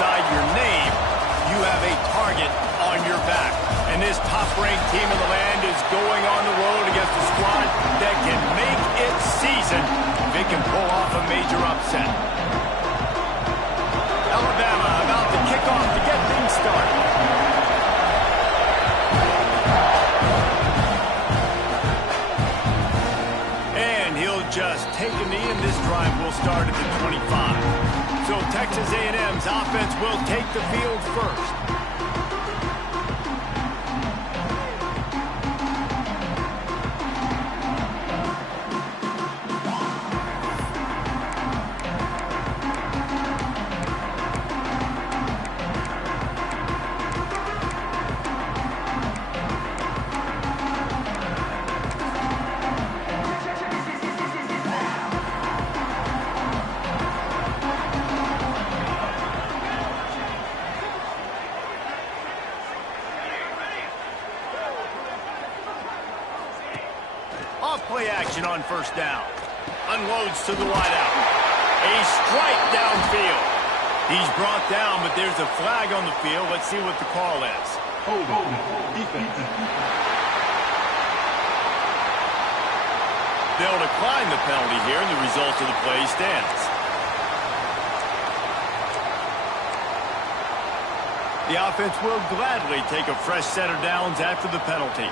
alongside your name, you have a target on your back. And this top-ranked team in the land is going on the road against a squad that can make its season if it can pull off a major upset. Alabama about to kick off to get things started. And he'll just take a knee, and this drive will start at the 25. So Texas A&M's offense will take the field first. Play action on first down. Unloads to the wideout. A strike downfield. He's brought down, but there's a flag on the field. Let's see what the call is. Defense. They'll decline the penalty here, and the result of the play stands. The offense will gladly take a fresh set of downs after the penalty.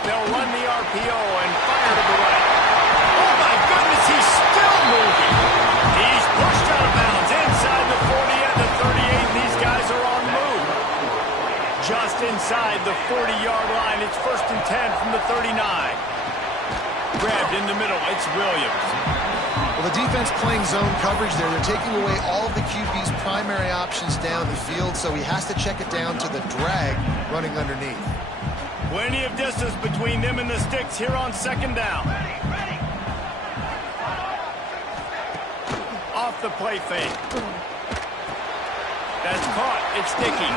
They'll run the RPO and fire to the right. Oh, my goodness, he's still moving. He's pushed out of bounds inside the 40 and the 38. These guys are on the move. Just inside the 40-yard line. It's 1st and 10 from the 39. Grabbed in the middle. It's Williams. Well, the defense playing zone coverage there. They're taking away all of the QB's primary options down the field, so he has to check it down to the drag running underneath. Plenty of distance between them and the sticks here on second down. Off the play fake. That's caught. It's sticky.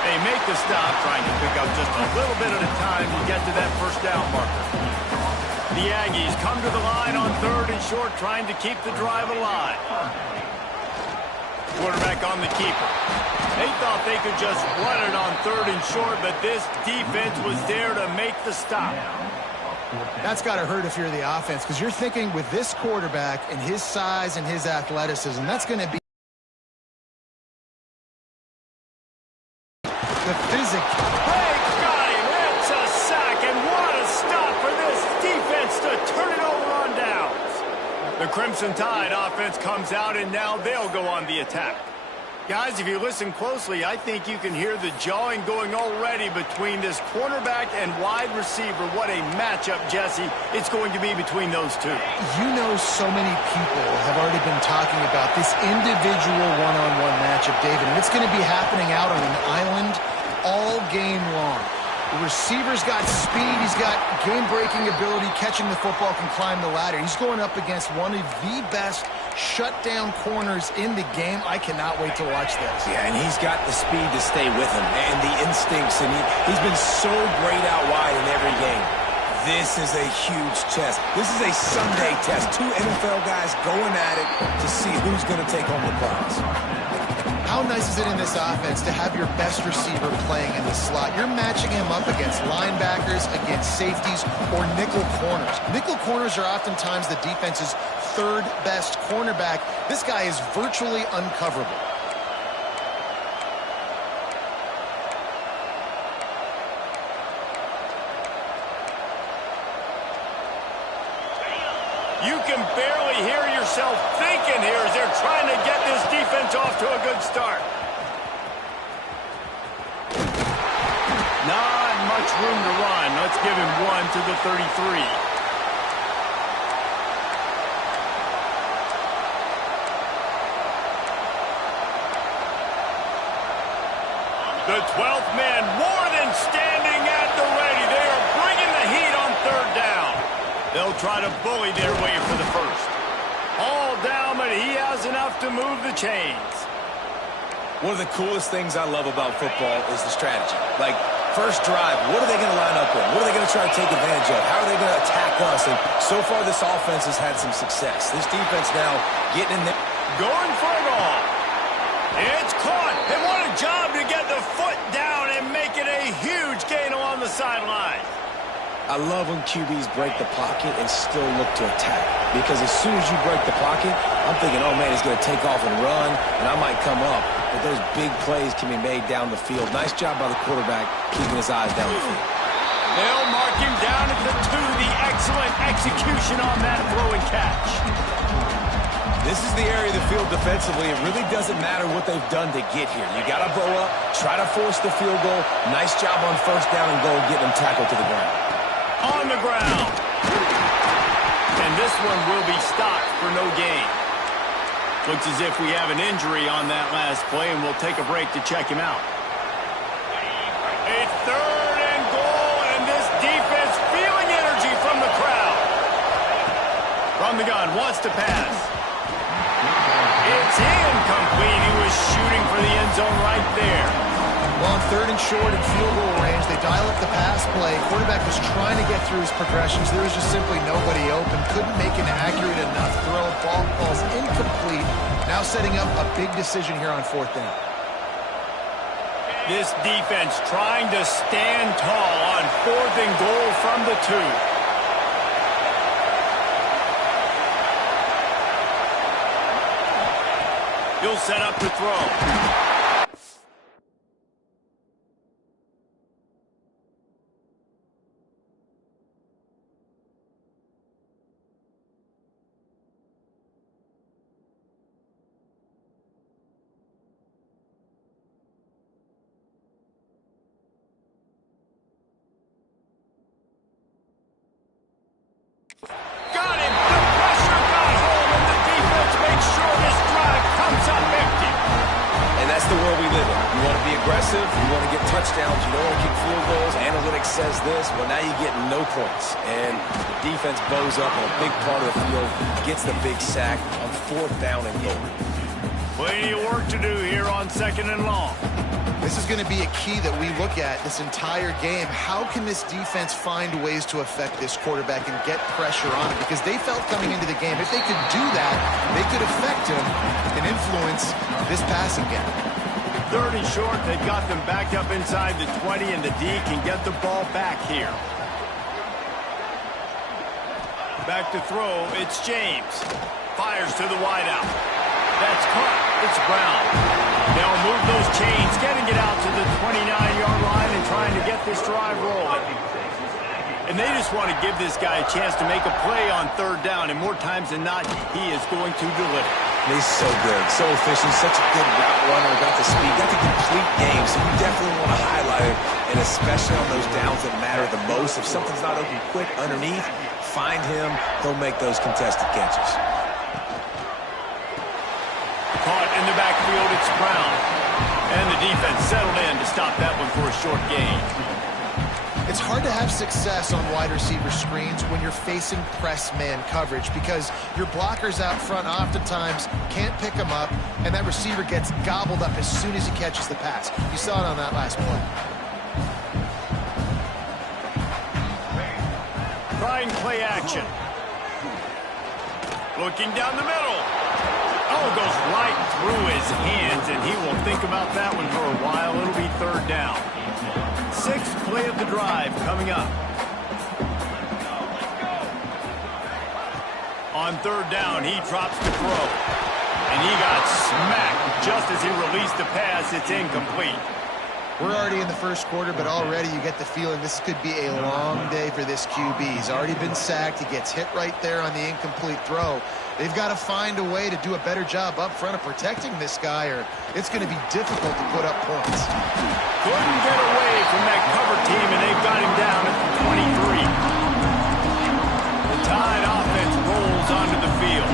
They make the stop, trying to pick up just a little bit at a time to get to that first down marker. The Aggies come to the line on 3rd and short, trying to keep the drive alive. Quarterback on the keeper. They thought they could just run it on 3rd and short, but this defense was there to make the stop. That's got to hurt if you're the offense, because you're thinking with this quarterback and his size and his athleticism, that's going to be the physics. Hey, got him. That's a sack, and what a stop for this defense to turn it over on downs. The Crimson Tide offense comes out, and now they'll go on the attack. Guys, if you listen closely, I think you can hear the jawing going already between this cornerback and wide receiver. What a matchup, Jesse, it's going to be between those two. You know, so many people have already been talking about this individual one-on-one matchup, David, and it's going to be happening out on an island all game long. The receiver's got speed, he's got game-breaking ability, catching the football, can climb the ladder. He's going up against one of the best shutdown corners in the game. I cannot wait to watch this. Yeah, and he's got the speed to stay with him and the instincts, and he's been so great out wide in every game. This is a huge test. This is a Sunday test. Two NFL guys going at it to see who's going to take home the prize. How nice is it in this offense to have your best receiver playing in the slot? You're matching him up against linebackers, against safeties, or nickel corners. Nickel corners are oftentimes the defense's 3rd best cornerback. This guy is virtually uncoverable. You can barely hear yourself thinking here as they're trying to get this defense off to a good start. Not much room to run. Let's give him one to the 33. The 12th man more than standing at the ready. They are bringing the heat on 3rd down. They'll try to bully their way for the first. All down, but he has enough to move the chains. One of the coolest things I love about football is the strategy. Like, First drive, what are they going to line up with? What are they going to try to take advantage of? How are they going to attack us? And so far, this offense has had some success. This defense now getting in there. Going for it all. It's caught. And what a job to get the foot down and make it a huge gain along the sideline. I love when QBs break the pocket and still look to attack. Because as soon as you break the pocket, I'm thinking, oh, man, he's going to take off and run, and I might come up. But those big plays can be made down the field. Nice job by the quarterback keeping his eyes down the field. They'll mark him down at the 2. The excellent execution on that throw and catch. This is the area of the field defensively. It really doesn't matter what they've done to get here. You got to bow up, try to force the field goal. Nice job on first down and goal, getting them tackled to the ground. On the ground. And this one will be stopped for no gain. Looks as if we have an injury on that last play, and we'll take a break to check him out. A 3rd and goal, and this defense feeling energy from the crowd. From the gun, wants to pass. It's incomplete. He was shooting for the end zone right there. Well, on 3rd and short and field goal range, they dial up the pass play. Quarterback was trying to get through his progressions. There was just simply nobody open. Couldn't make an accurate enough throw. Ball falls incomplete. Now setting up a big decision here on 4th down. This defense trying to stand tall on 4th and goal from the 2. He'll set up to throw. Got him. The pressure got home, and the defense makes sure this drive comes up empty. And that's the world we live in. You want to be aggressive, you want to get touchdowns, you don't want to kick field goals. Analytics says this. Well, now you get no points. And the defense bows up on a big part of the field, gets the big sack on 4th down and goal. Plenty of work to do here on 2nd and long. This is going to be a key that we look at this entire game. How can this defense find ways to affect this quarterback and get pressure on him? Because they felt coming into the game, if they could do that, they could affect him and influence this passing game. 3rd and short, they've got them backed up inside the 20, and the D can get the ball back here. Back to throw, it's James. Fires to the wideout. That's caught. It's Brown. They'll move those chains, getting it out to the 29-yard line and trying to get this drive rolling. And they just want to give this guy a chance to make a play on 3rd down, and more times than not, he is going to deliver. He's so good, so efficient, such a good route runner, got the speed, got the complete game, so you definitely want to highlight him, and especially on those downs that matter the most. If something's not open quick underneath, find him, he'll make those contested catches. Caught in the backfield, it's Brown. And the defense settled in to stop that one for a short gain. It's hard to have success on wide receiver screens when you're facing press man coverage because your blockers out front oftentimes can't pick them up, and that receiver gets gobbled up as soon as he catches the pass. You saw it on that last play. Trying play action. Looking down the middle. Oh, goes right through his hands, and he will think about that one for a while. It'll be 3rd down. 6th play of the drive coming up. On 3rd down, he drops the throw. And he got smacked just as he released the pass. It's incomplete. We're already in the 1st quarter, but already you get the feeling this could be a long day for this QB. He's already been sacked. He gets hit right there on the incomplete throw. They've got to find a way to do a better job up front of protecting this guy, or it's going to be difficult to put up points. Couldn't get away from that cover team, and they've got him down at the 23. The Tide offense rolls onto the field.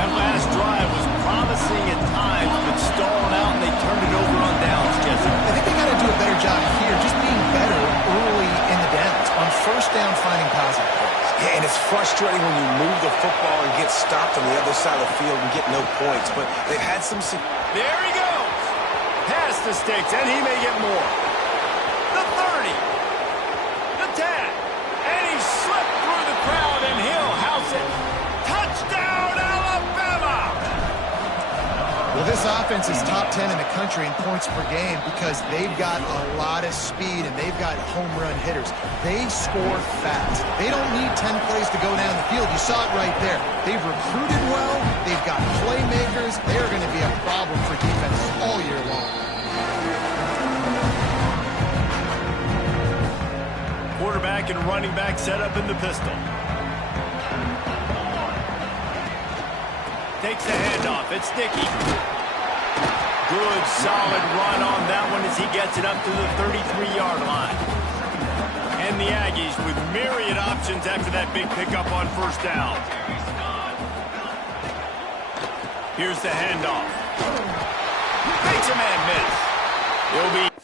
That last drive was promising at times, but stalled out, and they turned it over on downs, Jesse. I think they got to do a better job here, just being better early in the downs. On 1st down, finding positive plays. Yeah, and it's frustrating when you move the football and get stopped on the other side of the field and get no points, but they've had some... There he goes! Past the sticks, and he may get more. The 30. Well, this offense is top 10 in the country in points per game because they've got a lot of speed and they've got home run hitters. They score fast. They don't need 10 plays to go down the field. You saw it right there. They've recruited well. They've got playmakers. They're going to be a problem for defenses all year long. Quarterback and running back set up in the pistol. Takes the handoff. It's Dickey. Good, solid run on that one as he gets it up to the 33-yard line. And the Aggies with myriad options after that big pickup on first down. Here's the handoff. Makes a man miss. He'll be...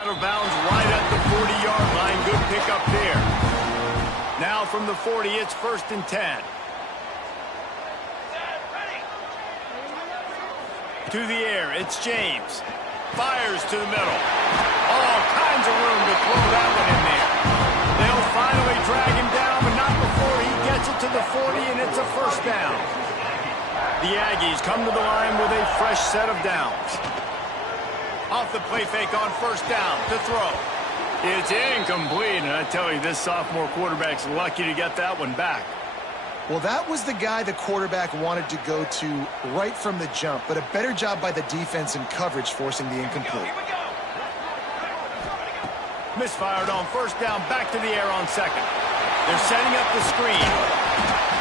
out of bounds right at the 40-yard line. Good pickup there. Now from the 40, it's 1st and 10. To the air, it's James. Fires to the middle. All kinds of room to throw that one in there. They'll finally drag him down, but not before he gets it to the 40, and it's a first down. The Aggies come to the line with a fresh set of downs. Off the play fake on first down to throw. It's incomplete, and I tell you, this sophomore quarterback's lucky to get that one back. Well, that was the guy the quarterback wanted to go to right from the jump, but a better job by the defense in coverage forcing the incomplete. Misfired on first down, back to the air on second. They're setting up the screen.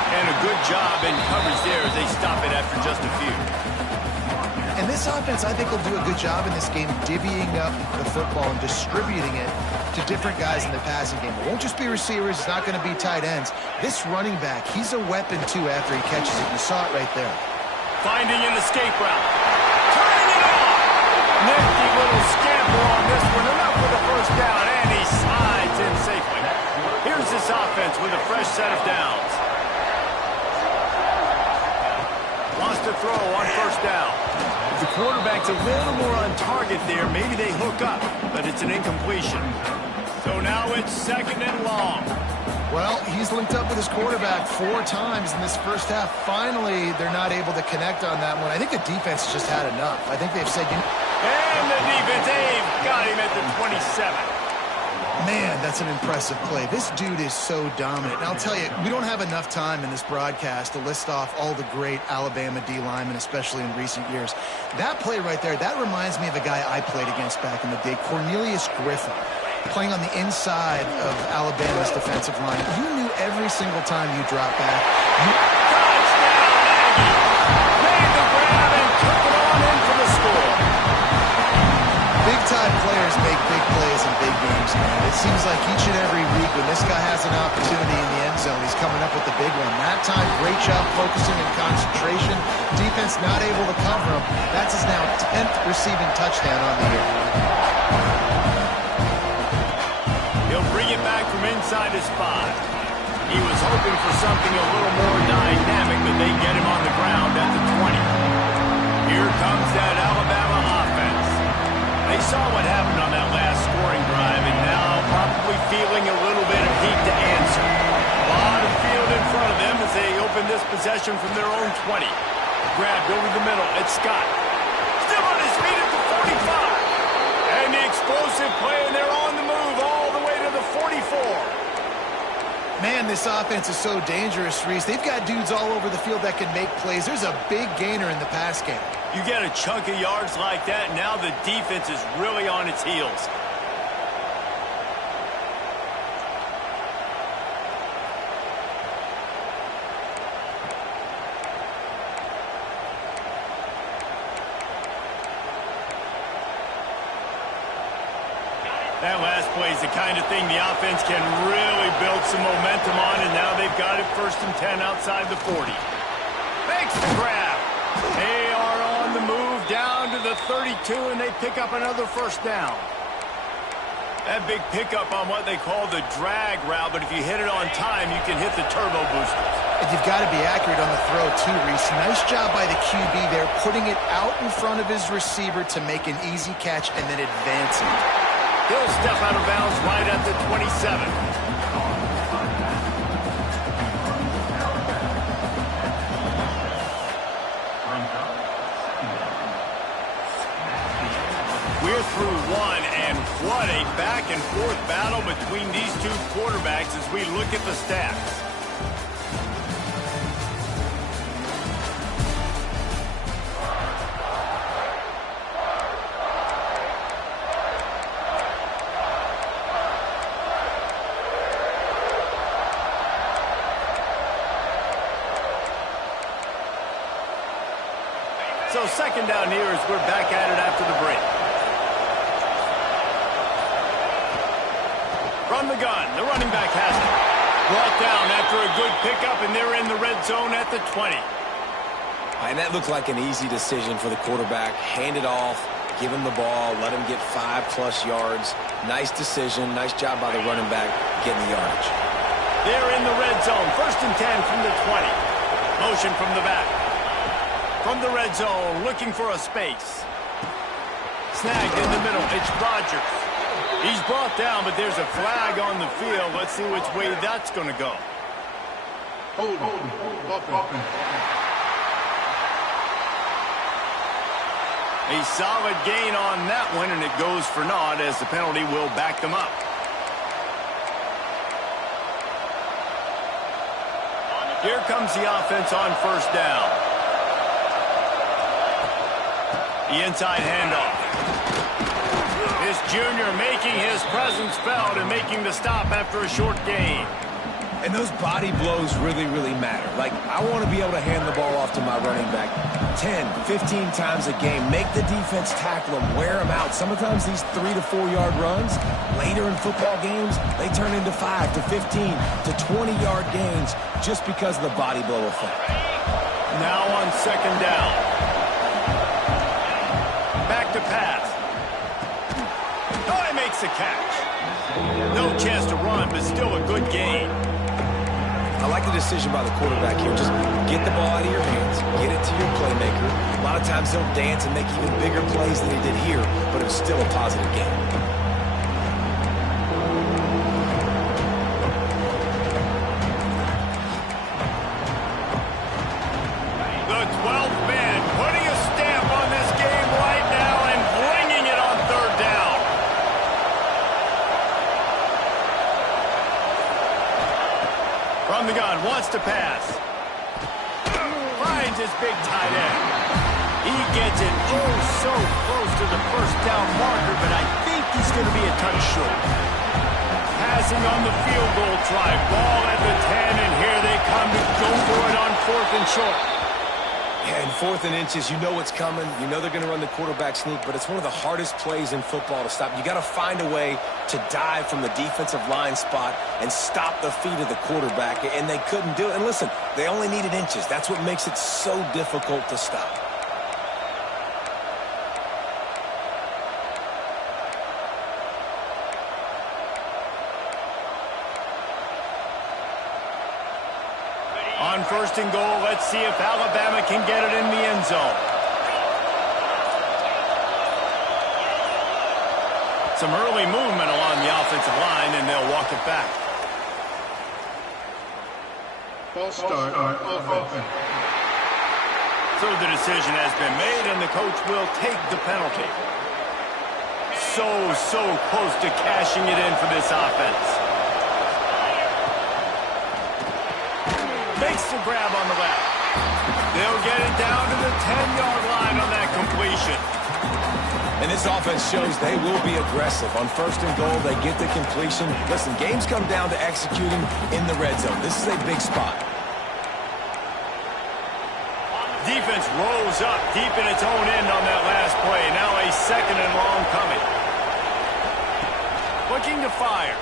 And a good job in coverage there as they stop it after just a few. And this offense, I think, will do a good job in this game divvying up the football and distributing it to different guys in the passing game. It won't just be receivers. It's not going to be tight ends. This running back, he's a weapon, too, after he catches it. You saw it right there. Finding an escape route. Turning it on. Nifty little scamper on this one. Enough for the first down, and he slides in safely. Here's this offense with a fresh set of downs. Lost a throw on first down. The quarterback's a little more on target there. Maybe they hook up, but it's an incompletion. So now it's 2nd and long. Well, he's linked up with his quarterback 4 times in this first half. Finally, they're not able to connect on that one. I think the defense has just had enough. I think they've said... And the defense, they've got him at the 27. Man, that's an impressive play. This dude is so dominant. And I'll tell you, we don't have enough time in this broadcast to list off all the great Alabama D linemen, especially in recent years. That play right there, that reminds me of a guy I played against back in the day, Cornelius Griffin, playing on the inside of Alabama's defensive line. You knew every single time you dropped back. Touchdown, Aggies! Made the grab and took it on in for the score. Big-time players make big plays in big games, man. It seems like each and every week when this guy has an opportunity in the end zone, he's coming up with the big one. That time, great job focusing and concentration. Defense not able to cover him. That's his now 10th receiving touchdown on the year. He'll bring it back from inside his 5. He was hoping for something a little more dynamic, but they get him on the ground at the 20. Here comes that Alabama offense. They saw what happened on that last scoring drive, and now probably feeling a little bit of heat to answer. A lot of field in front of them as they open this possession from their own 20. Grabbed over the middle. It's Scott. Still on his feet at the 45. And the explosive play, and they're on the move all the way to the 44. Man, this offense is so dangerous, Reese. They've got dudes all over the field that can make plays. There's a big gainer in the pass game. You get a chunk of yards like that, now the defense is really on its heels. That last play is the kind of thing the offense can really build some momentum on, and now they've got it 1st and 10 outside the 40. Makes the grab. They are on the move down to the 32, and they pick up another 1st down. That big pickup on what they call the drag route, but if you hit it on time, you can hit the turbo boosters. And you've got to be accurate on the throw, too, Reese. Nice job by the QB there, putting it out in front of his receiver to make an easy catch and then advancing. He'll step out of bounds right at the 27. We're through one, and what a back-and-forth battle between these two quarterbacks as we look at the stats. So 2nd down here as we're back at it after the break. From the gun, the running back has it. Brought down after a good pickup, and they're in the red zone at the 20. And that looked like an easy decision for the quarterback. Hand it off, give him the ball, let him get 5+ yards. Nice decision, nice job by the running back getting the yardage. They're in the red zone, 1st and 10 from the 20. Motion from the back. From the red zone, looking for a space. Snagged in the middle, it's Rodgers. He's brought down, but there's a flag on the field. Let's see which way that's going to go. Hold. A solid gain on that one, and it goes for naught as the penalty will back them up. Here comes the offense on 1st down. The inside handoff. This junior making his presence felt and making the stop after a short gain. And those body blows really, really matter. Like, I want to be able to hand the ball off to my running back 10, 15 times a game. Make the defense tackle him, wear him out. Sometimes these 3 to 4 yard runs, later in football games, they turn into 5 to 15 to 20 yard gains just because of the body blow effect. Now on 2nd down. Back to pass. Oh, he makes the catch. No chance to run, but still a good gain. I like the decision by the quarterback here. Just get the ball out of your hands, get it to your playmaker. A lot of times he'll dance and make even bigger plays than he did here, but it was still a positive game. The 12th man putting a stamp on this game right now and bringing it on 3rd down. From the gun, wants to pass. Finds his big tight end. He gets it so close to the 1st down marker, but I think he's going to be a touch short. Passing on the field goal try. Ball at the 10, and here they come to go for it on 4th and short. Yeah, and 4th and inches, you know what's coming. You know they're going to run the quarterback sneak, but it's one of the hardest plays in football to stop. You got to find a way to dive from the defensive line spot and stop the feet of the quarterback, and they couldn't do it. And listen, they only needed inches. That's what makes it so difficult to stop. On 1st and goal, let's see if Alabama can get it in the end zone. Some early movement along the offensive line, and they'll walk it back. False start on offense. So the decision has been made, and the coach will take the penalty. So close to cashing it in for this offense. Makes the grab on the left. They'll get it down to the 10-yard line on that completion. And this offense shows they will be aggressive. On 1st and goal, they get the completion. Listen, games come down to executing in the red zone. This is a big spot. Defense rolls up deep in its own end on that last play. Now a 2nd and long coming. Looking to fire.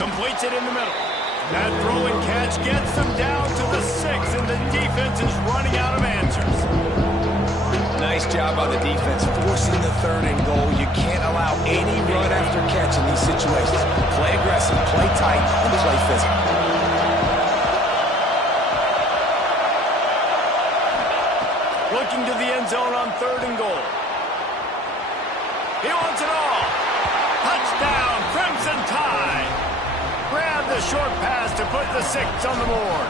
Completes it in the middle. That throw and catch gets them down to the 6, and the defense is running out of answers. Nice job by the defense, forcing the 3rd and goal. You can't allow any run after catch in these situations. Play aggressive, play tight, and play physical. Looking to the end zone on 3rd and goal. He wants it all. Touchdown, Crimson Tide. Grab the short pass to put the 6 on the board.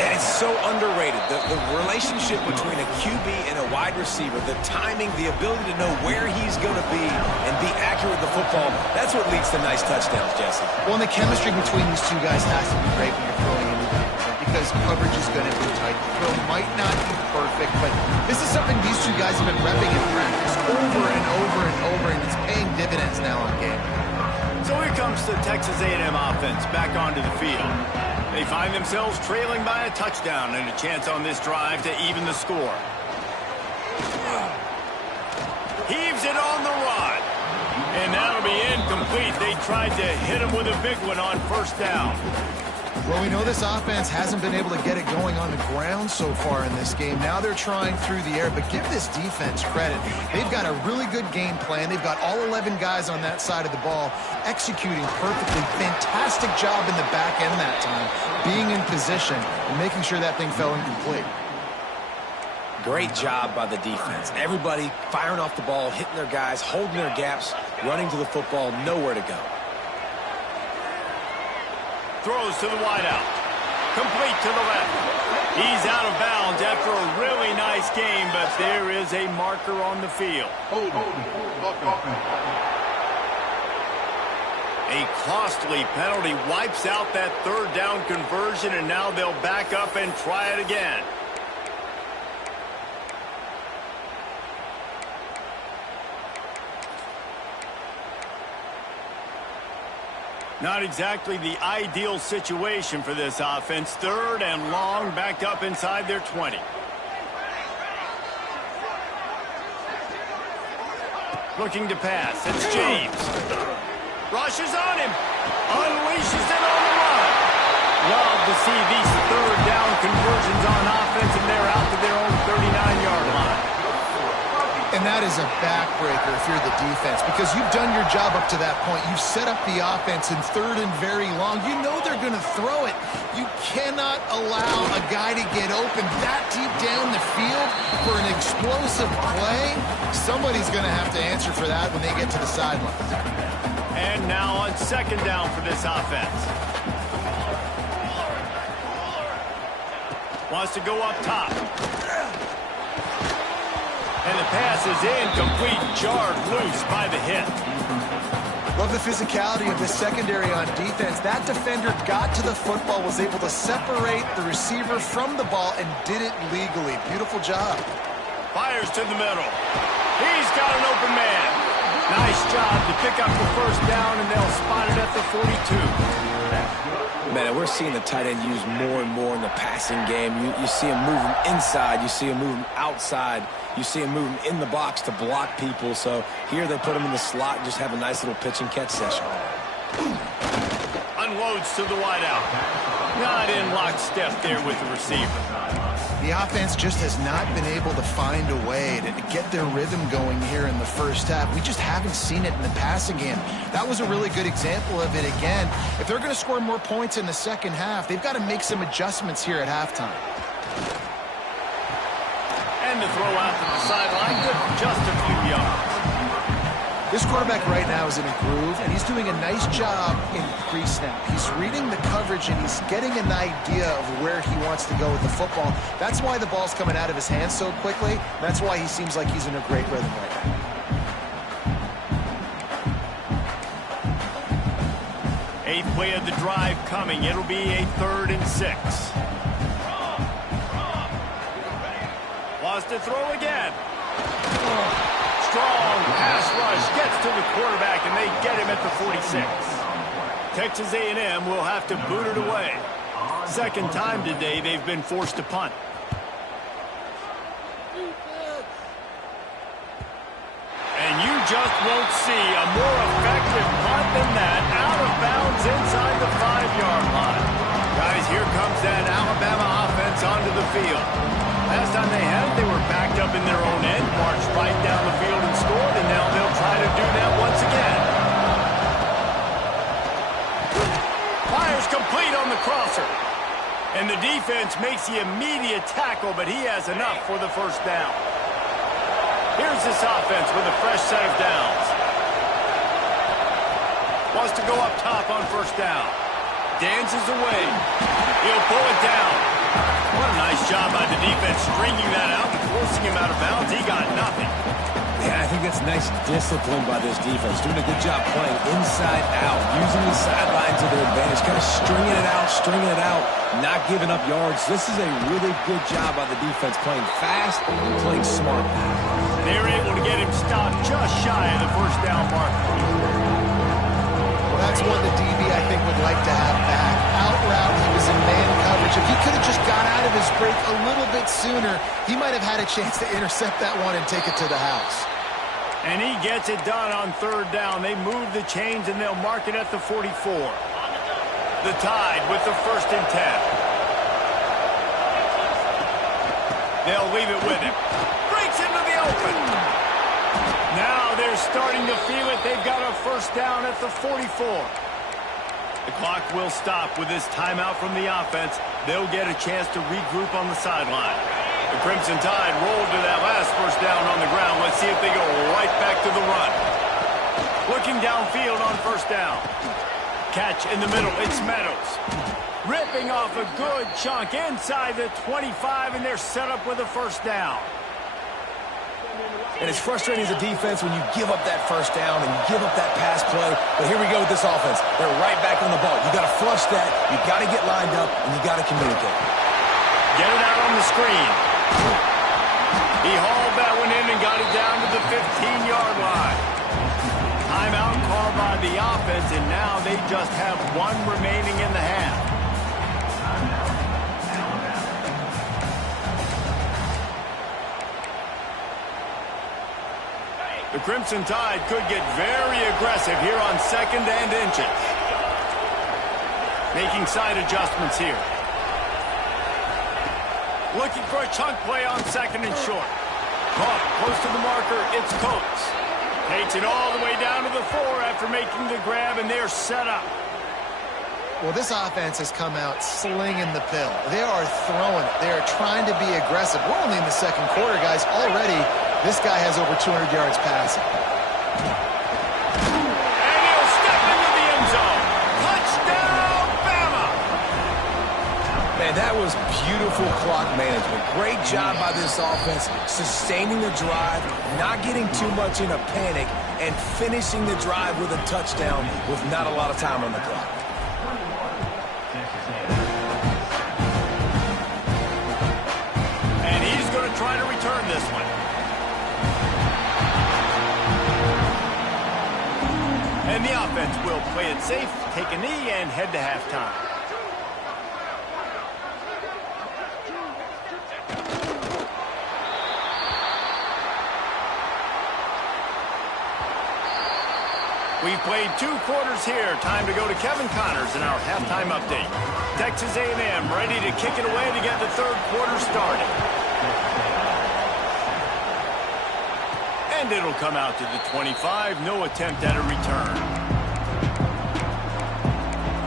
And it's so underrated. The relationship between a QB and a wide receiver, the timing, the ability to know where he's going to be and be accurate with the football, that's what leads to nice touchdowns, Jesse. Well, and the chemistry between these two guys has to be great when you're throwing into the because coverage is going to be tight. The throw might not be perfect, but this is something these two guys have been repping in practice over and over and over, and it's paying dividends now on game. So here comes the Texas A&M offense back onto the field. They find themselves trailing by a touchdown and a chance on this drive to even the score. Heaves it on the run. And that'll be incomplete. They tried to hit him with a big one on 1st down. Well, we know this offense hasn't been able to get it going on the ground so far in this game. Now they're trying through the air, but give this defense credit. They've got a really good game plan. They've got all 11 guys on that side of the ball executing perfectly. Fantastic job in the back end that time, being in position and making sure that thing fell incomplete. Great job by the defense. Everybody firing off the ball, hitting their guys, holding their gaps, running to the football, nowhere to go. Throws to the wideout. Complete to the left. He's out of bounds after a really nice game, but there is a marker on the field. A costly penalty wipes out that 3rd down conversion, and now they'll back up and try it again. Not exactly the ideal situation for this offense. 3rd and long, backed up inside their 20. Looking to pass. It's James. Rushes on him. Unleashes it on the run. Love to see these 3rd down conversions on offense, and they're out to their own 39-yard line. And that is a backbreaker if you're the defense, because you've done your job up to that point. You've set up the offense in 3rd and very long. You know they're going to throw it. You cannot allow a guy to get open that deep down the field for an explosive play. Somebody's going to have to answer for that when they get to the sidelines. And now on 2nd down for this offense. Wants to go up top. And the pass is incomplete, jarred loose by the hit. Love the physicality of the secondary on defense. That defender got to the football, was able to separate the receiver from the ball, and did it legally. Beautiful job. Fires to the middle. He's got an open man. Nice job to pick up the 1st down, and they'll spot it at the 42. Man, we're seeing the tight end used more and more in the passing game. You see him moving inside. You see him moving outside. You see him moving in the box to block people. So here they put him in the slot and just have a nice little pitch and catch session. Unloads to the wideout. Not in lockstep there with the receiver. The offense just has not been able to find a way to get their rhythm going here in the 1st half. We just haven't seen it in the passing game. That was a really good example of it again. If they're going to score more points in the 2nd half, they've got to make some adjustments here at halftime. And the throw out to the sideline with just a few yards. This quarterback right now is in a groove, and he's doing a nice job in pre-snap. He's reading the coverage, and he's getting an idea of where he wants to go with the football. That's why the ball's coming out of his hands so quickly. That's why he seems like he's in a great rhythm right now. 8th play of the drive coming. It'll be a 3rd and 6. Wants to throw again. Strong pass rush gets to the quarterback, and they get him at the 46. Texas A&M will have to boot it away. 2nd time today they've been forced to punt. And you just won't see a more effective punt than that. Out of bounds inside the 5-yard line. Guys, here comes that Alabama offense onto the field. Last time they had it, they were backed up in their own end, marched right down the field and scored, and now they'll try to do that once again. Fires complete on the crosser. And the defense makes the immediate tackle, but he has enough for the first down. Here's this offense with a fresh set of downs. Wants to go up top on first down. Dances away. He'll pull it down. What a nice job by the defense stringing that out and forcing him out of bounds. He got nothing. Yeah, I think that's nice discipline by this defense. Doing a good job playing inside out, using the sideline to their advantage, kind of stringing it out, not giving up yards. This is a really good job by the defense, playing fast and playing smart. They're able to get him stopped just shy of the first down mark. Well, that's one the DB, I think, would like to have back. Out route, he was in man coverage. If he could have just got out of his break a little bit sooner, he might have had a chance to intercept that one and take it to the house. And he gets it done on third down. They move the chains, and they'll mark it at the 44. The Tide with the 1st and 10. They'll leave it with him. Breaks into the open. Now they're starting to feel it. They've got a first down at the 44. The clock will stop with this timeout from the offense. They'll get a chance to regroup on the sideline. The Crimson Tide rolled to that last first down on the ground. Let's see if they go right back to the run. Looking downfield on first down. Catch in the middle. It's Meadows. Ripping off a good chunk inside the 25, and they're set up with a first down. And it's frustrating as a defense when you give up that first down and you give up that pass play. But here we go with this offense. They're right back on the ball. You got to flush that. You got to get lined up, and you got to communicate. Get it out on the screen. He hauled that one in and got it down to the 15-yard line. Timeout called by the offense, and now they just have one remaining in the half. The Crimson Tide could get very aggressive here on 2nd and inches. Making side adjustments here. Looking for a chunk play on 2nd and short. Caught close to the marker. It's Coates. Takes it all the way down to the 4 after making the grab, and they're set up. Well, this offense has come out slinging the pill. They are throwing it. They are trying to be aggressive. We're only in the 2nd quarter, guys. Already, this guy has over 200 yards passing. And he'll step into the end zone. Touchdown, Bama! Man, that was beautiful clock management. Great job by this offense, sustaining the drive, not getting too much in a panic, and finishing the drive with a touchdown with not a lot of time on the clock. And he's going to try to return this one. And the offense will play it safe, take a knee, and head to halftime. We've played 2 quarters here. Time to go to Kevin Connors in our halftime update. Texas A&M ready to kick it away to get the 3rd quarter started. And it'll come out to the 25. No attempt at a return.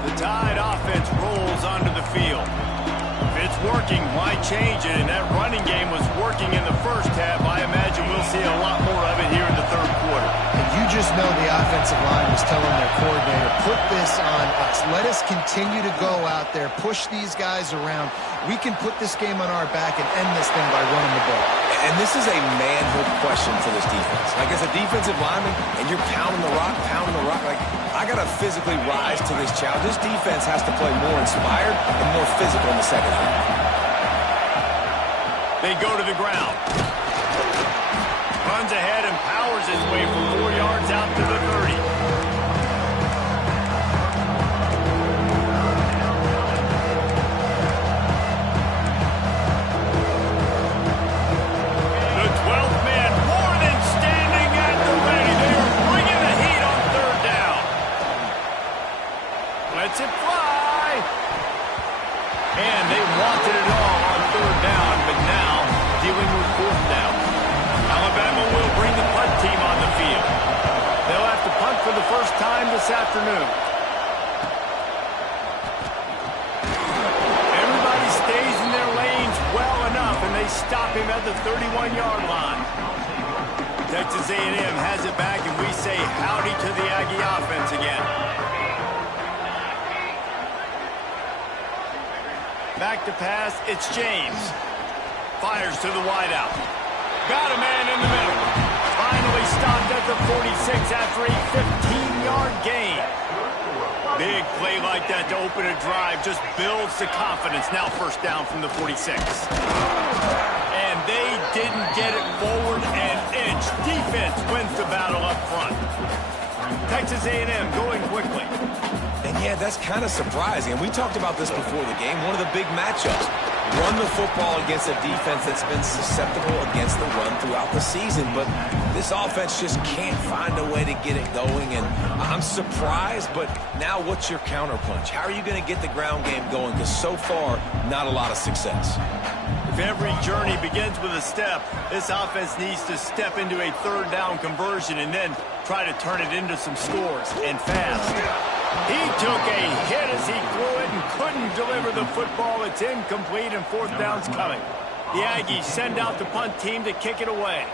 The Tide offense rolls onto the field. If it's working, why change it? And that running game was working in the first half. I imagine we'll see a lot more of it here in the 3rd quarter. And you just know the offensive line was telling their coordinator, put this on us. Let us continue to go out there, push these guys around. We can put this game on our back and end this thing by running the ball. And this is a manhood question for this defense. Like, as a defensive lineman, and you're pounding the rock, like, I got to physically rise to this challenge. This defense has to play more inspired and more physical in the second half. They go to the ground. Runs ahead and powers his way for 4 yards out to the 30. The 12th man more than standing at the ready. They afternoon. Everybody stays in their lanes well enough, and they stop him at the 31-yard line. Texas A&M has it back, and we say howdy to the Aggie offense again. Back to pass, it's James. Fires to the wideout. Got a man in the middle. Finally stopped at the 46 after a 15-yard gain. Big play like that to open a drive just builds the confidence. Now first down from the 46. And they didn't get it forward an inch. Defense wins the battle up front. Texas A&M going quickly. And yeah, that's kind of surprising. And we talked about this before the game. One of the big matchups. Run the football against a defense that's been susceptible against the run throughout the season. But this offense just can't find a way to get it going. And I'm surprised, but now what's your counterpunch? How are you going to get the ground game going? Because so far, not a lot of success. If every journey begins with a step, this offense needs to step into a third down conversion and then try to turn it into some scores, and fast. He took a hit as he threw it and couldn't deliver the football. It's incomplete, and fourth down's coming. The Aggies send out the punt team to kick it away.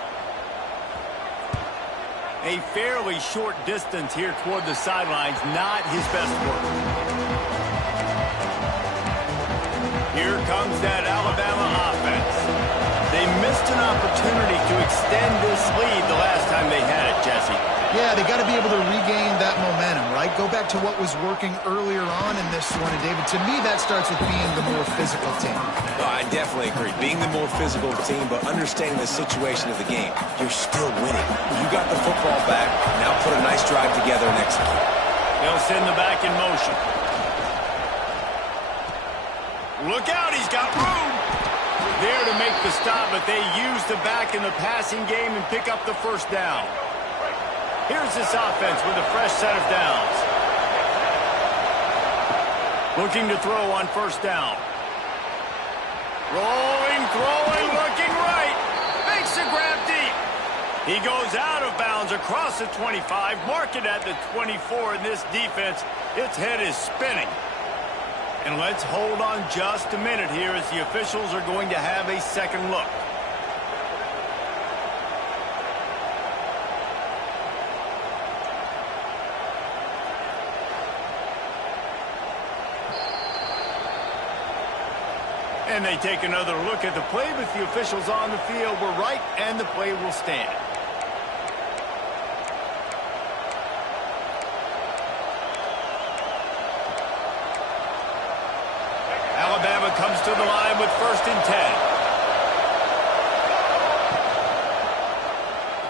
A fairly short distance here toward the sidelines, not his best work. Here comes that Alabama offense. They missed an opportunity to extend this lead the last time they had it, Jesse. Yeah, they got to be able to regain that momentum, right? Go back to what was working earlier on in this one. And, David, to me, that starts with being the more physical team. Oh, I definitely agree. Being the more physical team, but understanding the situation of the game. You're still winning. You got the football back. Now put a nice drive together and execute. They'll send the back in motion. Look out, he's got room. There to make the stop, but they use the back in the passing game and pick up the first down. Here's this offense with a fresh set of downs. Looking to throw on first down. Rolling, throwing, looking right. Makes the grab deep. He goes out of bounds across the 25, mark it at the 24, and this defense, its head is spinning. And let's hold on just a minute here as the officials are going to have a second look. And they take another look at the play, but the officials on the field were right, and the play will stand. Alabama comes to the line with 1st and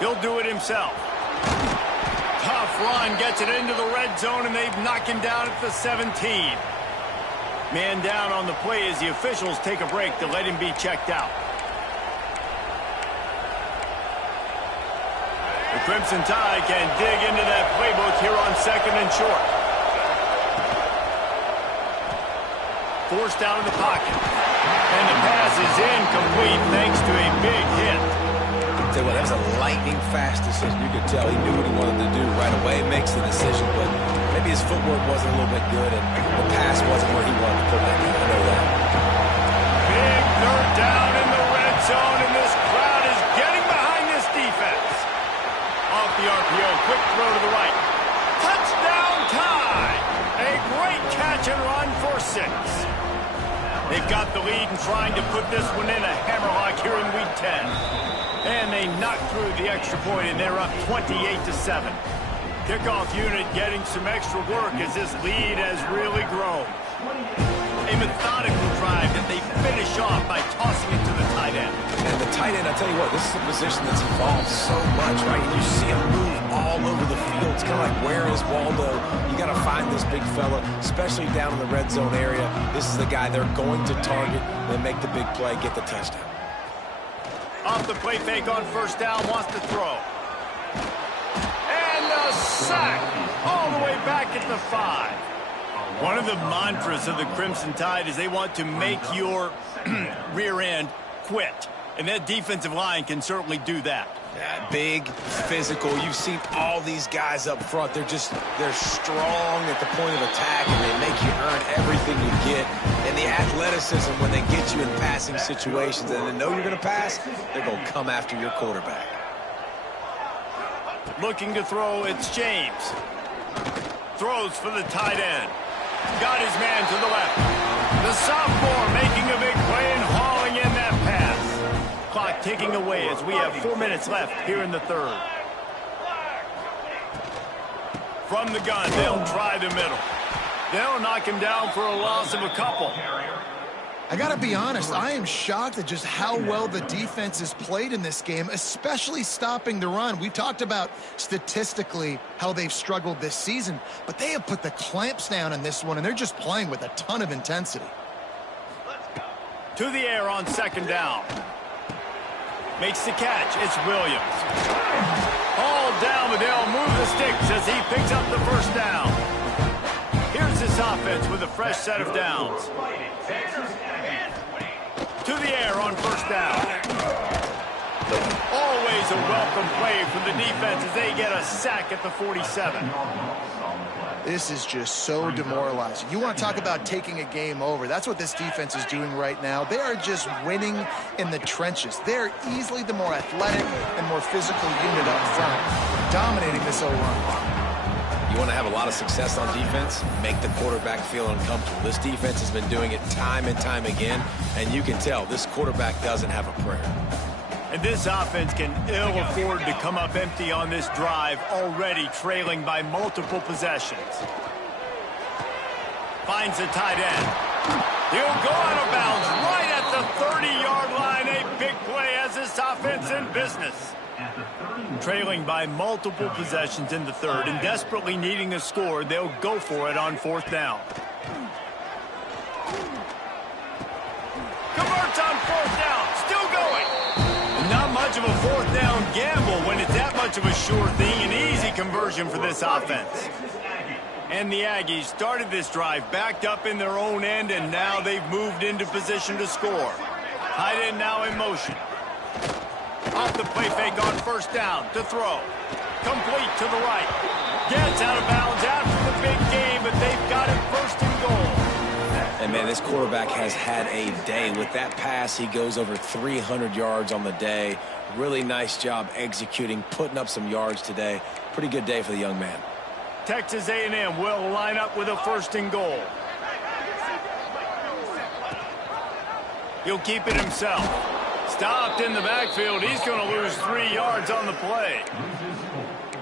10. He'll do it himself. Tough run, gets it into the red zone, and they've knocked him down at the 17. Man down on the play as the officials take a break to let him be checked out. The Crimson Tide can dig into that playbook here on 2nd and short. Forced out of the pocket. And the pass is incomplete thanks to a big hit. Tell you what, that was a lightning-fast decision. You could tell he knew what he wanted to do right away. Makes the decision, but maybe his footwork wasn't a little bit good, and the pass wasn't where he wanted to put that in. I know that. Big third down in the red zone, and this crowd is getting behind this defense. Off the RPO, quick throw to the right. Touchdown Tide! A great catch and run for 6. They've got the lead and trying to put this one in a hammerlock here in Week 10. And they knock through the extra point, and they're up 28-7. Kickoff unit getting some extra work as this lead has really grown. A methodical drive that they finish off by tossing it to the tight end. And the tight end, I tell you what, this is a position that's evolved so much, right? You see him move all over the field. It's kind of like, where is Waldo? You got to find this big fella, especially down in the red zone area. This is the guy they're going to target and make the big play, get the touchdown. Off the play fake on first down, wants to throw. And a sack all the way back at the 5. One of the mantras of the Crimson Tide is they want to make your rear end quit. And that defensive line can certainly do that. Yeah, big, physical. You've seen all these guys up front. They're strong at the point of attack, and they make you earn everything you get. And the athleticism, when they get you in passing situations and they know you're going to pass, they're going to come after your quarterback. Looking to throw, it's James. Throws for the tight end. Got his man to the left. The sophomore making a big play and hauling in that pass. Clock ticking away as we have 4 minutes left here in the third. From the gun, they'll try the middle. They'll knock him down for a loss of a couple. I got to be honest, I am shocked at just how well the defense has played in this game, especially stopping the run. We've talked about statistically how they've struggled this season, but they have put the clamps down in this one, and they're just playing with a ton of intensity. To the air on second down. Makes the catch. It's Williams. Hauled down, but they'll move the sticks as he picks up the first down. Here's this offense with a fresh set of downs. To the air on first down. Always a welcome play from the defense as they get a sack at the 47. This is just so demoralizing. You want to talk about taking a game over. That's what this defense is doing right now. They are just winning in the trenches. They're easily the more athletic and more physical unit up front, dominating this O-line. You want to have a lot of success on defense? Make the quarterback feel uncomfortable. This defense has been doing it time and time again, and you can tell this quarterback doesn't have a prayer. And this offense can ill afford to come up empty on this drive, already trailing by multiple possessions. Finds the tight end. He'll go out of bounds right at the 30-yard line. A big play as this offense in business. Trailing by multiple possessions in the third and desperately needing a score, they'll go for it on fourth down. Converts on fourth down. Still going. Not much of a fourth down gamble when it's that much of a sure thing. An easy conversion for this offense. And the Aggies started this drive backed up in their own end, and now they've moved into position to score. Tight end now in motion. Off the play fake on first down to throw. Complete to the right. Gets out of bounds after the big game, but they've got it first and goal. And, man, this quarterback has had a day. With that pass, he goes over 300 yards on the day. Really nice job executing, putting up some yards today. Pretty good day for the young man. Texas A&M will line up with a first and goal. He'll keep it himself. Stopped in the backfield. He's going to lose 3 yards on the play.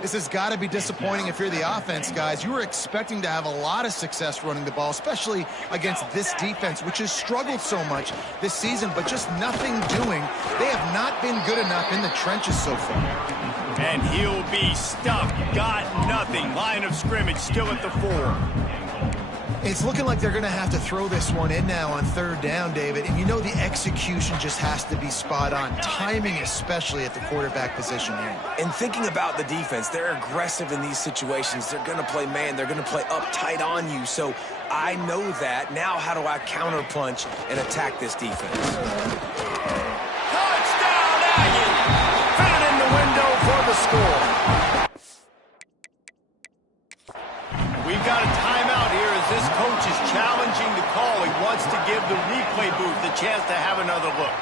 This has got to be disappointing if you're the offense, guys. You were expecting to have a lot of success running the ball, especially against this defense, which has struggled so much this season, but just nothing doing. They have not been good enough in the trenches so far. And he'll be stuck. Got nothing. Line of scrimmage still at the 4. It's looking like they're going to have to throw this one in now on third down, David. And you know the execution just has to be spot on. Timing especially at the quarterback position here. And thinking about the defense, they're aggressive in these situations. They're going to play man. They're going to play up tight on you. So I know that. Now how do I counterpunch and attack this defense? Touchdown, Aggies! Fit in the window for the score. We've got a timeout here as this coach is challenging the call. He wants to give the replay booth the chance to have another look.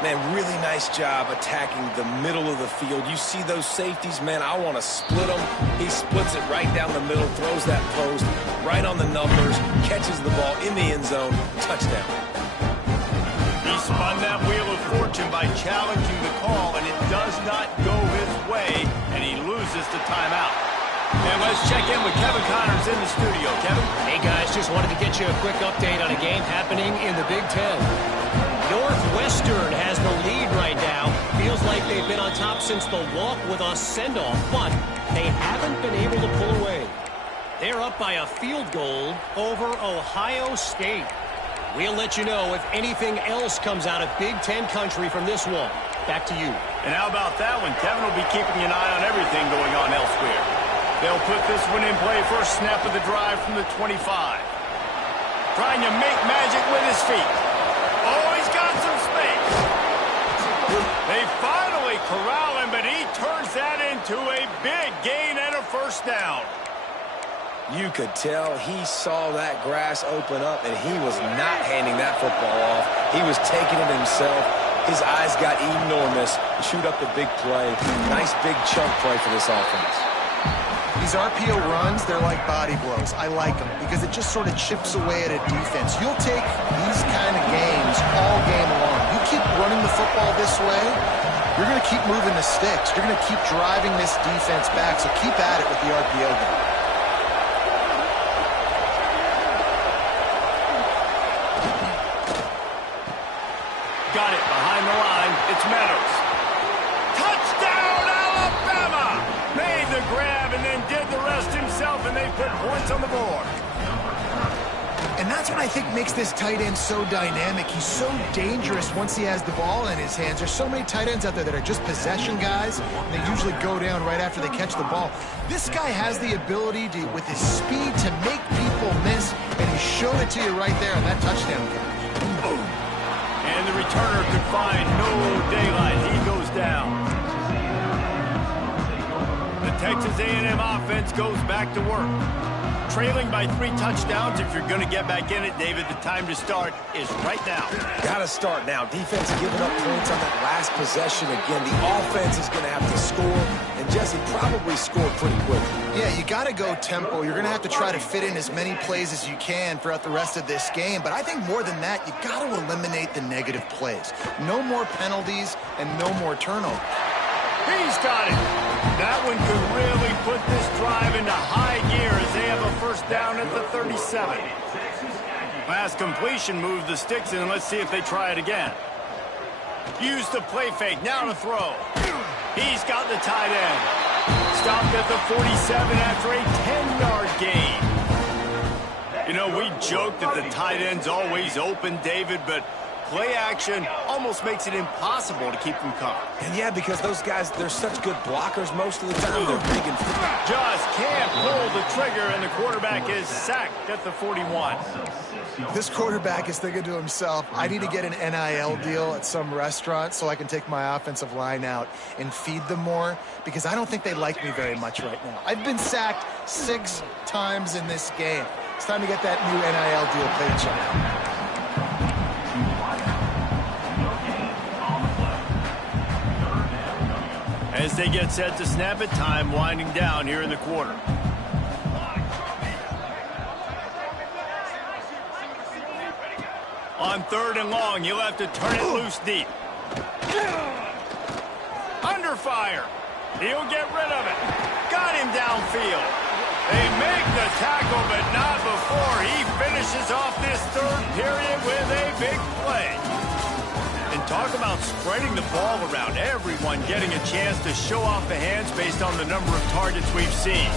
Man, really nice job attacking the middle of the field. You see those safeties, man, I want to split them. He splits it right down the middle, throws that post, right on the numbers, catches the ball in the end zone, touchdown. He spun that wheel of fortune by challenging the call, and it does not go his way, and he loses the timeout. And let's check in with Kevin Connors in the studio. Kevin? Hey, guys, just wanted to get you a quick update on a game happening in the Big Ten. Northwestern has the lead right now. Feels like they've been on top since the walk with us send-off, but they haven't been able to pull away. They're up by a field goal over Ohio State. We'll let you know if anything else comes out of Big Ten country from this one. Back to you. And how about that one? Kevin will be keeping an eye on everything going on elsewhere. They'll put this one in play first snap of the drive from the 25. Trying to make magic with his feet. Oh, he's got some space. finally corral him, but he turns that into a big gain and a first down. You could tell he saw that grass open up, and he was not handing that football off. He was taking it himself. His eyes got enormous. Chewed up the big play. Nice big chunk play for this offense. These RPO runs, they're like body blows. I like them because it just sort of chips away at a defense. You'll take these kind of games all game long. You keep running the football this way, you're going to keep moving the sticks. You're going to keep driving this defense back, so keep at it with the RPO game. Got it behind the line. It's Meadows. Touchdown, Alabama! Made the grab and then did the rest himself, and they put points on the board. And that's what I think makes this tight end so dynamic. He's so dangerous once he has the ball in his hands. There's so many tight ends out there that are just possession guys, and they usually go down right after they catch the ball. This guy has the ability to, with his speed, to make people miss, and he showed it to you right there on that touchdown catch. And the returner could find no daylight. He goes down. The Texas A&M offense goes back to work. Trailing by 3 touchdowns. If you're going to get back in it, David, the time to start is right now. Got to start now. Defense giving up points on that last possession again. The offense is going to have to score, and Jesse probably scored pretty quickly. Yeah, you got to go tempo. You're going to have to try to fit in as many plays as you can throughout the rest of this game. But I think more than that, you got to eliminate the negative plays. No more penalties and no more turnovers. He's got it. That one could really put this drive into high gear as they have a first down at the 37. Last completion moved the sticks in. Let's see if they try it again. Use the play fake. Now to throw. He's got the tight end. Stopped at the 47 after a 10-yard gain. You know, we joked that the tight end's always open, David, but play action almost makes it impossible to keep them covered. And yeah, because those guys, they're such good blockers most of the time. They're big and fast. Just can't pull the trigger, and the quarterback is sacked at the 41. This quarterback is thinking to himself, I need to get an NIL deal at some restaurant so I can take my offensive line out and feed them more, because I don't think they like me very much right now. I've been sacked 6 times in this game. It's time to get that new NIL deal paycheck. As they get set to snap it, time winding down here in the quarter. On 3rd and long, he'll have to turn it loose deep. Under fire. He'll get rid of it. Got him downfield. They make the tackle, but not before he finishes off this 3rd period with a big play. And talk about spreading the ball around. Everyone getting a chance to show off the hands based on the number of targets we've seen.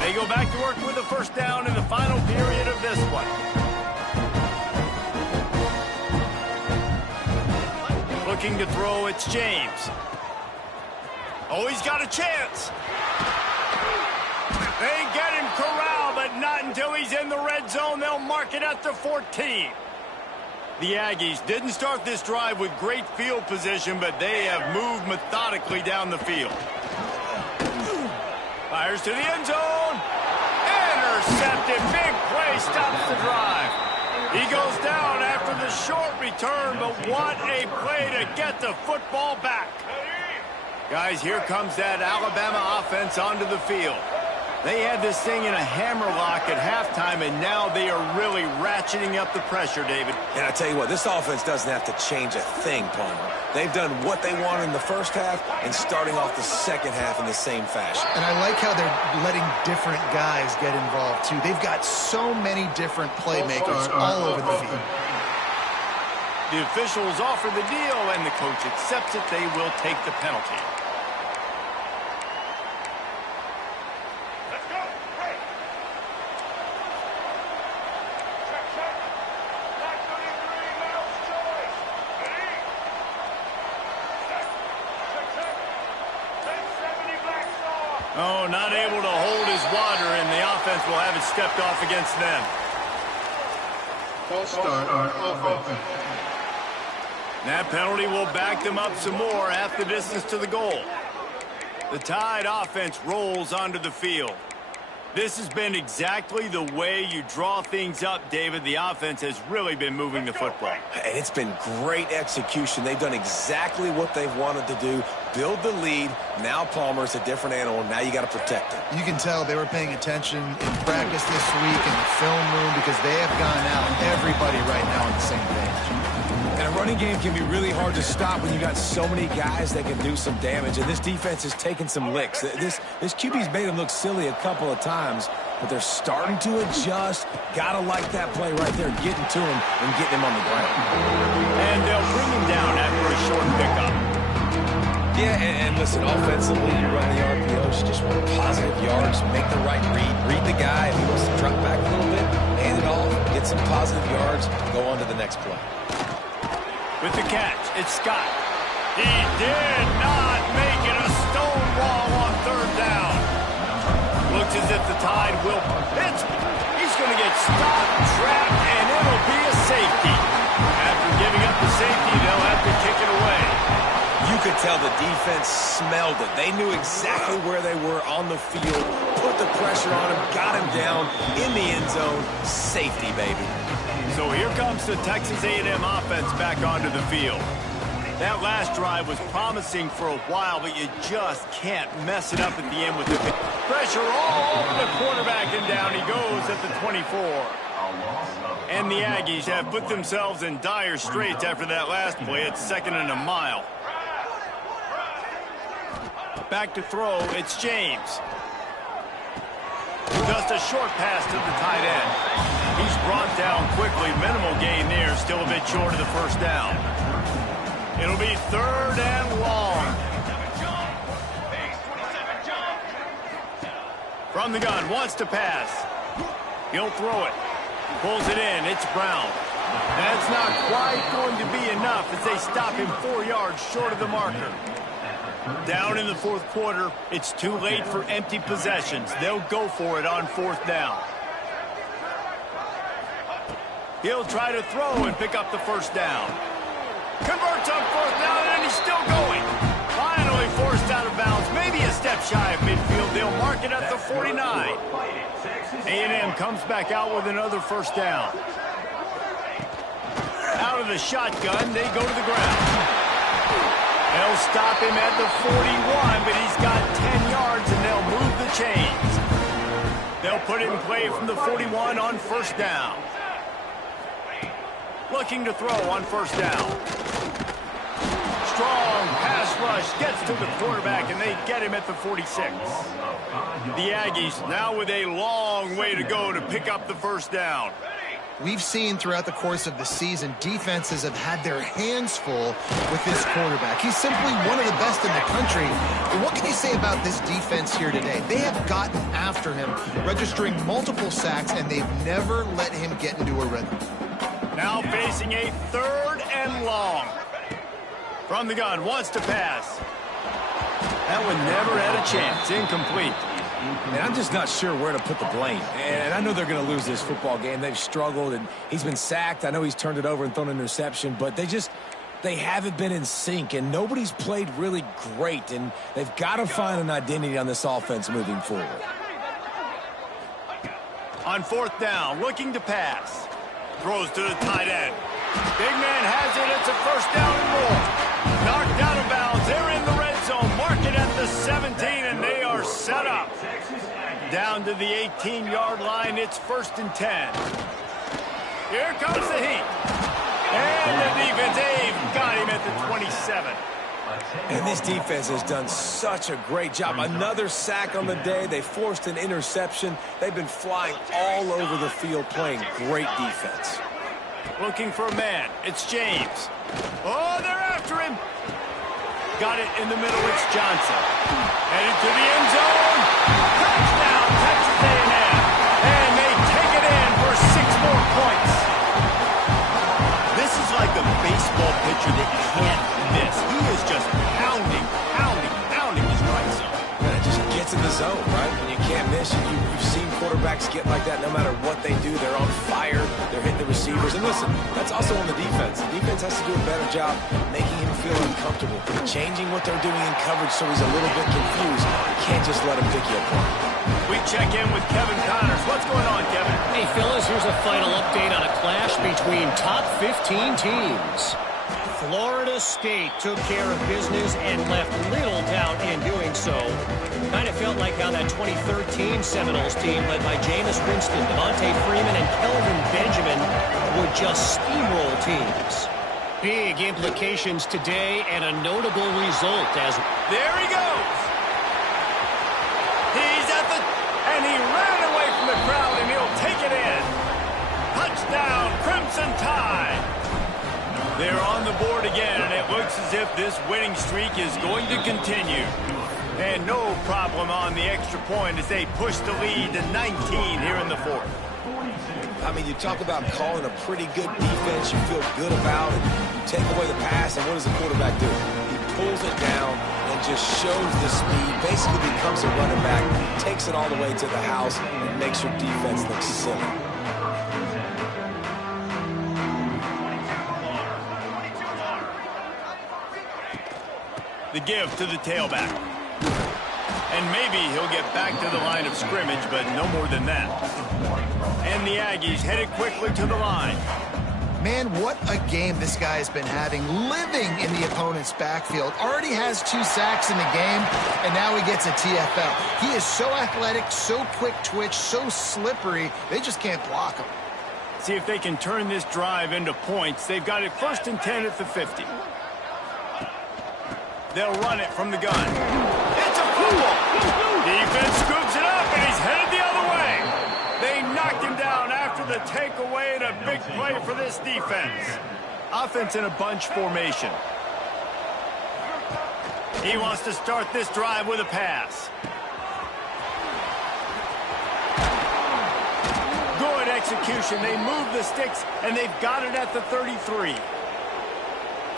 They go back to work with a first down in the final period of this one. Looking to throw, it's James. Oh, he's got a chance. They get him corralled, but not until he's in the red zone. They'll mark it at the 14. The Aggies didn't start this drive with great field position, but they have moved methodically down the field. Fires to the end zone. Intercepted. Big play stops the drive. He goes down after the short return, but what a play to get the football back. Guys, here comes that Alabama offense onto the field. They had this thing in a hammerlock at halftime, and now they are really ratcheting up the pressure, David. And I tell you what, this offense doesn't have to change a thing, Palmer. They've done what they wanted in the first half and starting off the second half in the same fashion. And I like how they're letting different guys get involved, too. They've got so many different playmakers all over the field. The officials offer the deal, and the coach accepts it. They will take the penalty. Oh, not able to hold his water, and the offense will stepped off against them. False start on offense. That penalty will back them up some more, half the distance to the goal. The Tide offense rolls onto the field. This has been exactly the way you draw things up, David. The offense has really been moving the football. And it's been great execution. They've done exactly what they've wanted to do. Build the lead. Now Palmer's a different animal. Now you got to protect him. You can tell they were paying attention in practice this week in the film room because they have gone out, everybody right now on the same page. And a running game can be really hard to stop when you got so many guys that can do some damage. And this defense has taken some licks. This QB's made them look silly a couple of times, but they're starting to adjust. Gotta like that play right there, getting to him and getting him on the ground. And they'll bring him down after a short pickup. Yeah, and listen, offensively, you run the RPOs, you just want positive yards, make the right read the guy. If he wants to drop back a little bit, hand it off, get some positive yards, go on to the next play. With the catch, it's Scott. He did not make it a stone wall on third down. Looks as if the Tide will pitch. He's going to get stopped, trapped, and it'll be a safety. After giving up the safety, they'll have to kick it away. You could tell the defense smelled it. They knew exactly where they were on the field, put the pressure on him, got him down in the end zone. Safety, baby. So here comes the Texas A&M offense back onto the field. That last drive was promising for a while, but you just can't mess it up at the end with the pressure all over the quarterback, and down he goes at the 24. And the Aggies have put themselves in dire straits after that last play. It's 2nd and a mile. Back to throw, it's James. Just a short pass to the tight end. He's brought down quickly. Minimal gain there. Still a bit short of the first down. It'll be 3rd and long. From the gun, wants to pass. He'll throw it. Pulls it in. It's Brown. That's not quite going to be enough as they stop him 4 yards short of the marker. Down in the 4th quarter, it's too late for empty possessions. They'll go for it on 4th down. He'll try to throw and pick up the first down. Converts on 4th down, and he's still going. Finally forced out of bounds, maybe a step shy of midfield. They'll mark it at the 49. A&M comes back out with another first down. Out of the shotgun, they go to the ground. They'll stop him at the 41, but he's got 10 yards, and they'll move the chains. They'll put it in play from the 41 on 1st down. Looking to throw on 1st down. Strong pass rush gets to the quarterback, and they get him at the 46. The Aggies now with a long way to go to pick up the 1st down. We've seen throughout the course of the season, defenses have had their hands full with this quarterback. He's simply one of the best in the country. But what can you say about this defense here today? They have gotten after him, registering multiple sacks, and they've never let him get into a rhythm. Now facing a 3rd and long. From the gun, wants to pass. That one never had a chance. Incomplete. And I'm just not sure where to put the blame. And I know they're going to lose this football game. They've struggled, and he's been sacked. I know he's turned it over and thrown an interception, but they haven't been in sync, and nobody's played really great, and they've got to find an identity on this offense moving forward. On 4th down, looking to pass. Throws to the tight end. Big man has it. It's a 1st down and more. Knocked out of bounds. They're in the red zone. Mark it at the 17, and they are set up. Down to the 18-yard line. It's 1st and 10. Here comes the heat. And the defense, they've got him at the 27. And this defense has done such a great job. Another sack on the day. They forced an interception. They've been flying all over the field, playing great defense. Looking for a man. It's James. Oh, they're after him. Got it in the middle. It's Johnson. Headed to the end zone. Touchdown, Texas A&M. And they take it in for 6 more points. This is like a baseball pitcher that you can't miss. He is just pounding his strike zone. And it just gets in the zone, right? And you can't miss. finish. You've seen quarterbacks get like that no matter what they do. They're on fire. They're hitting the receivers. And listen, that's also on the defense. The defense has to do a better job making him feel uncomfortable, changing what they're doing in coverage so he's a little bit confused. You can't just let him pick you apart. We check in with Kevin Connors. What's going on, Kevin? Hey, fellas, here's a final update on a clash between top 15 teams. Florida State took care of business and left little doubt in doing so. Kind of felt like how that 2013 Seminoles team led by Jameis Winston, Devontae Freeman, and Kelvin Benjamin would just steamroll teams. Big implications today and a notable result as... There he goes! He's at the... And he ran away from the crowd, and he'll take it in. Touchdown, Crimson Tide! They're on the board again, and it looks as if this winning streak is going to continue. And no problem on the extra point as they push the lead to 19 here in the fourth. I mean, you talk about calling a pretty good defense you feel good about, and you take away the pass, and what does the quarterback do? He pulls it down and just shows the speed, basically becomes a running back, takes it all the way to the house, and makes your defense look silly. The give to the tailback. And maybe he'll get back to the line of scrimmage, but no more than that. And the Aggies headed quickly to the line. Man, what a game this guy has been having, living in the opponent's backfield. Already has 2 sacks in the game, and now he gets a TFL. He is so athletic, so quick twitch, so slippery, they just can't block him. See if they can turn this drive into points. They've got it 1st and 10 at the 50. They'll run it from the gun. It's a football. Defense scoops it up, and he's headed the other way. They knocked him down after the takeaway, and a big play for this defense. Offense in a bunch formation. He wants to start this drive with a pass. Good execution. They move the sticks, and they've got it at the 33.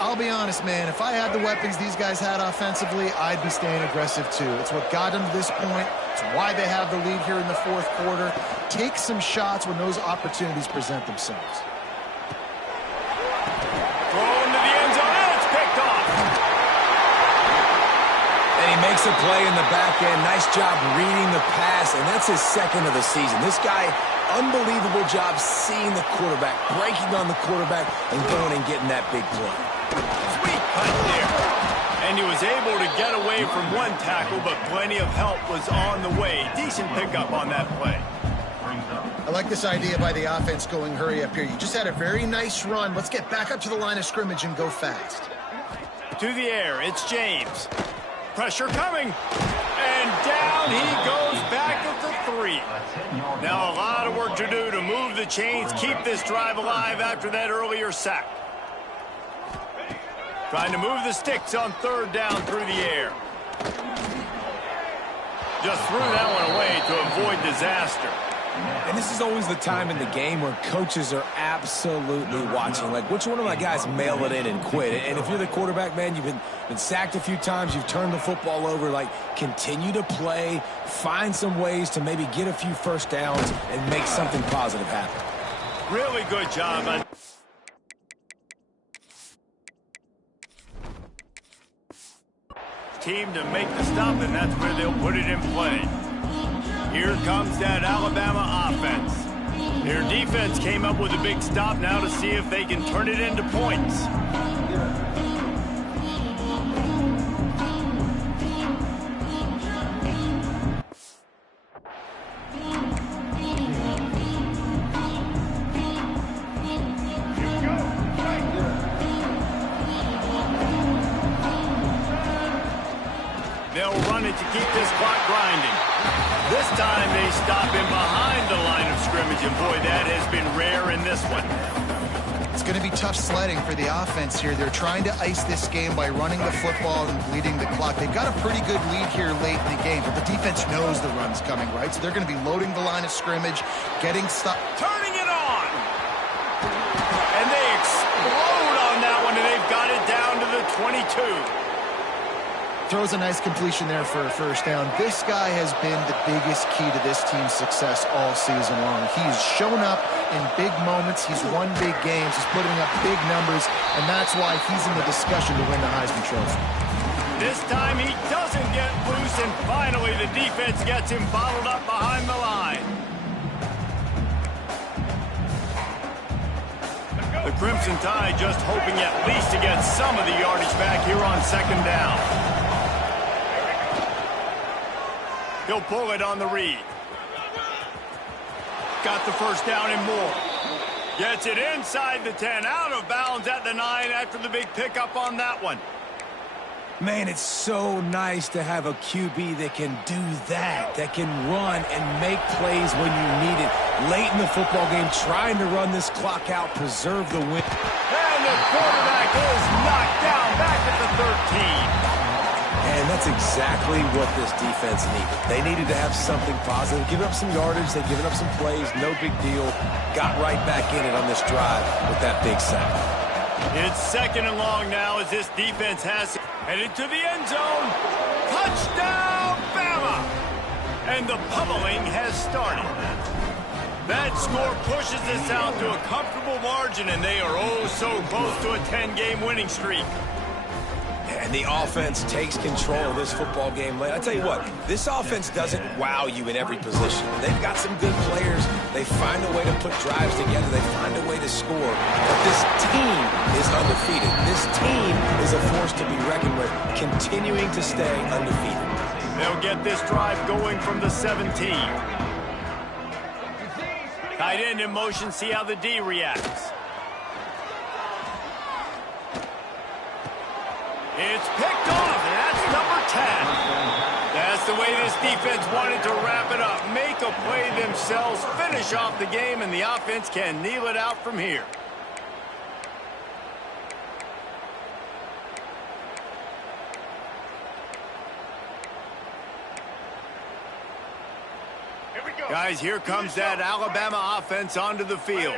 I'll be honest, man, if I had the weapons these guys had offensively, I'd be staying aggressive too. It's what got them to this point. It's why they have the lead here in the fourth quarter. Take some shots when those opportunities present themselves. Throw into the end zone, and it's picked off. And he makes a play in the back end. Nice job reading the pass, and that's his 2nd of the season. This guy, unbelievable job seeing the quarterback, breaking on the quarterback, and going and getting that big play. Sweet cut there. And he was able to get away from one tackle, but plenty of help was on the way. Decent pickup on that play. I like this idea by the offense going hurry up here. You just had a very nice run. Let's get back up to the line of scrimmage and go fast. To the air, it's James. Pressure coming. And down he goes back at the 3. Now a lot of work to do to move the chains, keep this drive alive after that earlier sack. Trying to move the sticks on 3rd down through the air. Just threw that one away to avoid disaster. And this is always the time in the game where coaches are absolutely watching. Like, which one of my guys mail it in and quit? And if you're the quarterback, man, you've been sacked a few times, you've turned the football over, like, continue to play, find some ways to maybe get a few first downs and make something positive happen. Really good job on... team to make the stop, and that's where they'll put it in play. Here comes that Alabama offense. Their defense came up with a big stop now to see if they can turn it into points. They'll run it to keep this clock grinding. This time they stop him behind the line of scrimmage, and boy, that has been rare in this one. It's going to be tough sledding for the offense here. They're trying to ice this game by running the football and bleeding the clock. They've got a pretty good lead here late in the game, but the defense knows the run's coming, right? So they're going to be loading the line of scrimmage, getting stuck. Turning it on! And they explode on that one, and they've got it down to the 22. Throws a nice completion there for a first down. This guy has been the biggest key to this team's success all season long. He's shown up in big moments. He's won big games. He's putting up big numbers, and that's why he's in the discussion to win the Heisman Trophy. This time he doesn't get loose, and finally the defense gets him bottled up behind the line. The Crimson Tide just hoping at least to get some of the yardage back here on second down. He'll pull it on the read. Got the first down and more. Gets it inside the 10, out of bounds at the 9 after the big pickup on that one. Man, it's so nice to have a QB that can do that can run and make plays when you need it. Late in the football game, trying to run this clock out, preserve the win. And the quarterback is knocked down back at the 13. And that's exactly what this defense needed. They needed to have something positive. Give up some yardage. They've given up some plays. No big deal. Got right back in it on this drive with that big sack. It's second and long now as this defense has headed to the end zone. Touchdown, Bama! And the pummeling has started. That score pushes us out to a comfortable margin, and they are oh so close to a 10-game winning streak. And the offense takes control of this football game. I tell you what, this offense doesn't wow you in every position. They've got some good players. They find a way to put drives together. They find a way to score. But this team is undefeated. This team is a force to be reckoned with, continuing to stay undefeated. They'll get this drive going from the 17. Tight end in motion, see how the D reacts. It's picked off, and that's number 10. That's the way this defense wanted to wrap it up. Make a play themselves, finish off the game, and the offense can kneel it out from here. Guys, here comes that Alabama offense onto the field.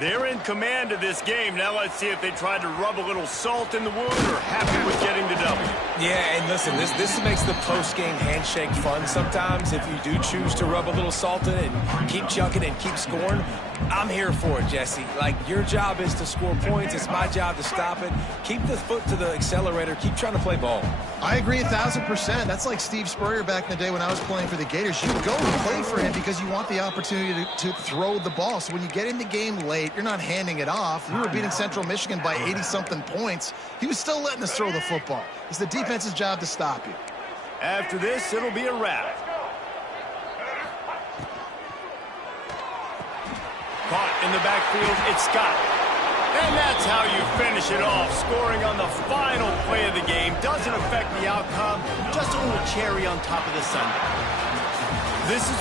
They're in command of this game. Now let's see if they try to rub a little salt in the wound or happy with getting the W. Yeah, and listen, this makes the post-game handshake fun sometimes. If you do choose to rub a little salt in it and keep chucking and keep scoring, I'm here for it, Jesse. Like, your job is to score points. It's my job to stop it. Keep the foot to the accelerator. Keep trying to play ball. I agree 1,000%. That's like Steve Spurrier back in the day when I was playing for the Gators. You go and play for him because you want the opportunity to throw the ball. So when you get in the game late, you're not handing it off. We were beating Central Michigan by 80-something points. He was still letting us throw the football. It's the defense's job to stop you. After this, it'll be a wrap. Caught in the backfield, it's Scott. And that's how you finish it off. Scoring on the final play of the game doesn't affect the outcome. Just a little cherry on top of the sundae. This is